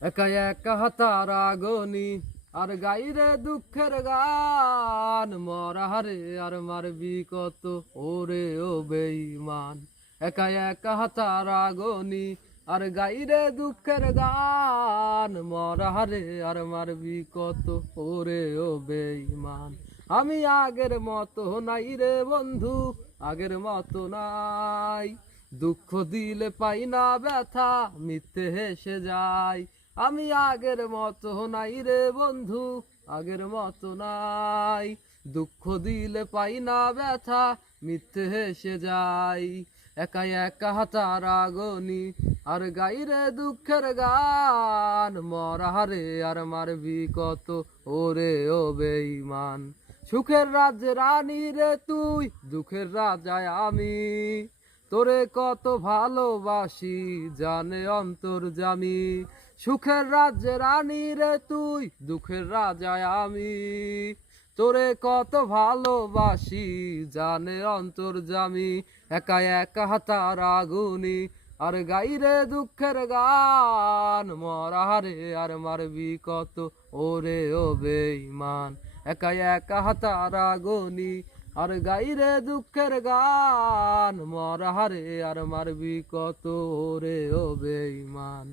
একা একা হাতারা গনি আর গাইরে দুঃখের গান, মরাহারে আর মারবি কত ওরে ও বেঈমান। একা একা হাতারা গনি আর গাইরে দুঃখের গান, মরাহারে আর মারবি কত ওরে ও বেঈমান। আমি আগের মতো নাই রে বন্ধু, আগের মতো নাই। দুঃখ দিলে পাই না ব্যথা, মিথ্যে হেসে যায়। আমি আগের মতো নাই রে বন্ধু, আগের মতো নাই। দুঃখ দিলে পাই না ব্যথা, মিথ্যে হেসে যাই। একা একা হাতারা গনি আর গাইরে দুঃখের গান, মরাহারে আর মারবি কত ওরে ও বেঈমান। সুখের রাজ্যে রানী রে তুই, দুঃখের রাজায় আমি। তোরে কত ভালোবাসি জানে অন্তর্যামী। সুখের রাজ্যে রানী রে তুই, দুঃখের রাজায় আমি। তোরে কত ভালোবাসি জানে অন্তর্যামী। একা একা হাতারা গুনি আর গাইরে দুঃখের গান, মরাহারে আর মারবি কত ওরে ও বেঈমান। একা একা হাতারা গুনি আর গাইরে দুঃখের গান, মরাহারে আর মারবি কত ওরে ও বেঈমান।